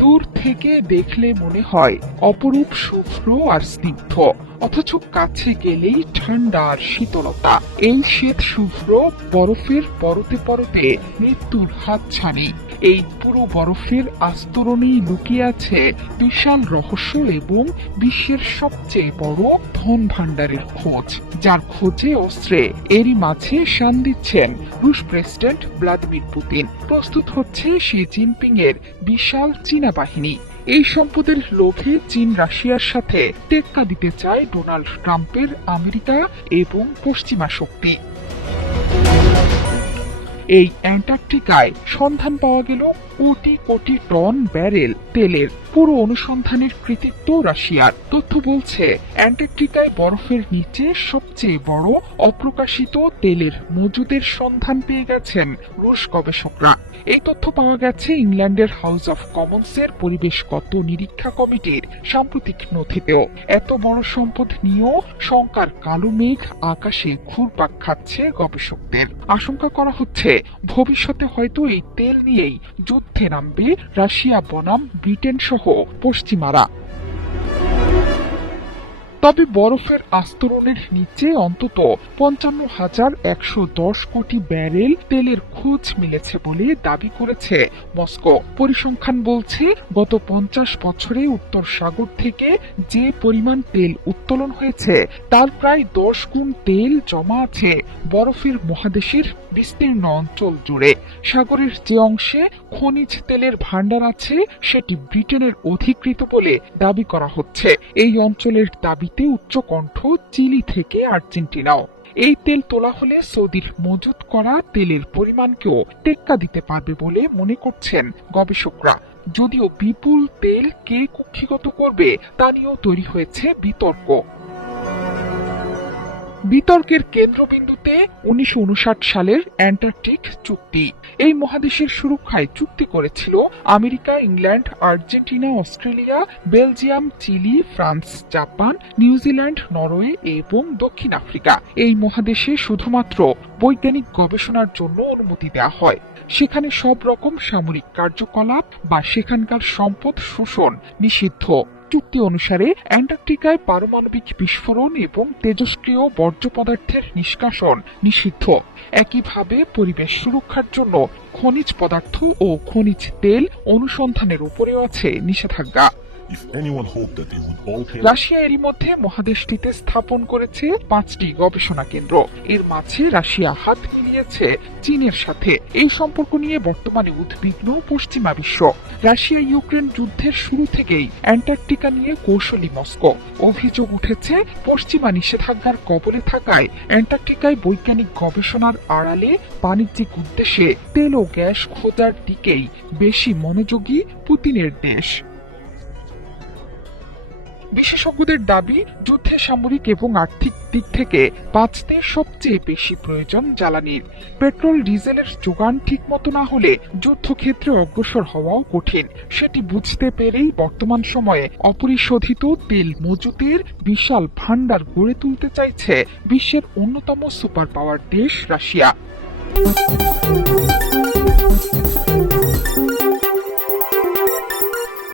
দূর থেকে দেখলে মনে হয় অপরূপ শুভ্র আর স্নিগ্ধ, অথচ কাছে গেলেই ঠান্ডা আর শীতলতা। এই শ্বেত শুভ্র বরফের পরতে পরতে মৃত্যুর হাতছানি। এই পুরো বরফের আস্তরণেই লুকিয়ে আছে বিশাল রহস্য এবং বিশ্বের সবচেয়ে বড় ধন ভাণ্ডারের খোঁজ, যার খোঁজে অস্ত্রে এরই মাঝে শান দিচ্ছেন রুশ প্রেসিডেন্ট ভ্লাদিমির পুতিন। প্রস্তুত হচ্ছে শি জিনপিং এর বিশাল চীনা বাহিনী। এই সম্পদের লোভে চীন রাশিয়ার সাথে টেক্কা দিতে চায় ডোনাল্ড ট্রাম্পের আমেরিকা এবং পশ্চিমা শক্তি। এই অ্যান্টার্কটিকায় সন্ধান পাওয়া গেল কোটি কোটি টন ব্যারেল তেলের। পুরো অনুসন্ধানের কৃতিত্ব রাশিয়ার। তথ্য বলছে অ্যান্টার্কটিকায় বরফের নিচে সবচেয়ে বড় অপ্রকাশিত তেলের মজুদের সন্ধান পেয়ে গেছেন রুশ গবেষকরা। এই তথ্য পাওয়া গেছে ইংল্যান্ডের হাউস অফ কমন্সের পরিবেশগত নিরীক্ষা কমিটির সাম্প্রতিক নথিতেও। এত বড় সম্পদ নিয়েও শঙ্কার কালো মেঘ আকাশে ঘুরপাক খাচ্ছে গবেষকদের। আশঙ্কা করা হচ্ছে ভবিষ্যতে হয়তো এই তেল নিয়েই যুদ্ধে নামবে রাশিয়া বনাম ব্রিটেন সহ পশ্চিমারা। তবে বরফের আস্তরণের নিচে অন্তত ৫৫,১১০ কোটি ব্যারেল তেলের খোঁজ মিলেছে বলে দাবি করেছে মস্কো। পরিসংখ্যান বলছে গত ৫০ বছরে উত্তর সাগর থেকে যে পরিমাণ তেল উত্তোলন হয়েছে তার প্রায় ১০ গুণ তেল জমা আছে বরফের মহাদেশের বিস্তীর্ণ অঞ্চল জুড়ে। সাগরের যে অংশে খনিজ তেলের ভাণ্ডার আছে সেটি ব্রিটেনের অধিকৃত বলে দাবি করা হচ্ছে। এই অঞ্চলের দাবিতে উচ্চকণ্ঠ চিলি থেকে আর্জেন্টিনাও। এই তেল তোলা হলে সৌদির মজুত করা তেলের পরিমাণকেও টেক্কা দিতে পারবে বলে মনে করছেন গবেষকরা। যদিও বিপুল তেল কে কুক্ষিগত করবে তা নিয়েও তৈরি হয়েছে বিতর্ক। বিতর্কের কেন্দ্রবিন্দুতে ১৯৫৯ সালের অ্যান্টার্কটিক চুক্তি। এই মহাদেশের সুরক্ষায় চুক্তি করেছিল America, England, Argentina, Australia, Belgium, Chile, France, Japan, New Zealand, Norway এবং দক্ষিণ আফ্রিকা। এই মহাদেশে শুধুমাত্র বৈজ্ঞানিক গবেষণার জন্য অনুমতি দেওয়া হয়। সেখানে সব রকম সামরিক কার্যকলাপ বা সেখানকার সম্পদ শোষণ নিষিদ্ধ। চুক্তি অনুসারে অ্যান্টার্কটিকায় পারমাণবিক বিস্ফোরণ এবং তেজস্ক্রিয় বর্জ্য পদার্থের নিষ্কাশন নিষিদ্ধ। একইভাবে পরিবেশ সুরক্ষার জন্য খনিজ পদার্থ ও খনিজ তেল অনুসন্ধানের উপরেও আছে নিষেধাজ্ঞা। রাশিয়া এরই মধ্যে মহাদেশটিতে স্থাপন করেছে ৫টি গবেষণা কেন্দ্র। এর মাঝে রাশিয়া হাত মিলিয়েছে চীনের সাথে। এই সম্পর্ক নিয়ে বর্তমানে উদ্বিগ্ন পশ্চিমা বিশ্ব। রাশিয়া ইউক্রেন যুদ্ধের শুরু থেকেই অ্যান্টার্কটিকা নিয়ে কৌশলী মস্কো। অভিযোগ উঠেছে পশ্চিমা নিষেধাজ্ঞার কবলে থাকায় অ্যান্টার্কটিকায় বৈজ্ঞানিক গবেষণার আড়ালে বাণিজ্যিক উদ্দেশ্যে তেল ও গ্যাস খোঁজার দিকেই বেশি মনোযোগী পুতিনের দেশ। বিশেষজ্ঞদের দাবি, যুদ্ধে সামরিক এবং আর্থিক দিক থেকে বাঁচতে সবচেয়ে বেশি প্রয়োজন জ্বালানির। পেট্রোল ডিজেলের যোগান ঠিকমতো না হলে যুদ্ধক্ষেত্রে অগ্রসর হওয়াও কঠিন। সেটি বুঝতে পেরেই বর্তমান সময়ে অপরিশোধিত তেল মজুতের বিশাল ভাণ্ডার গড়ে তুলতে চাইছে বিশ্বের অন্যতম সুপার পাওয়ার দেশ রাশিয়া।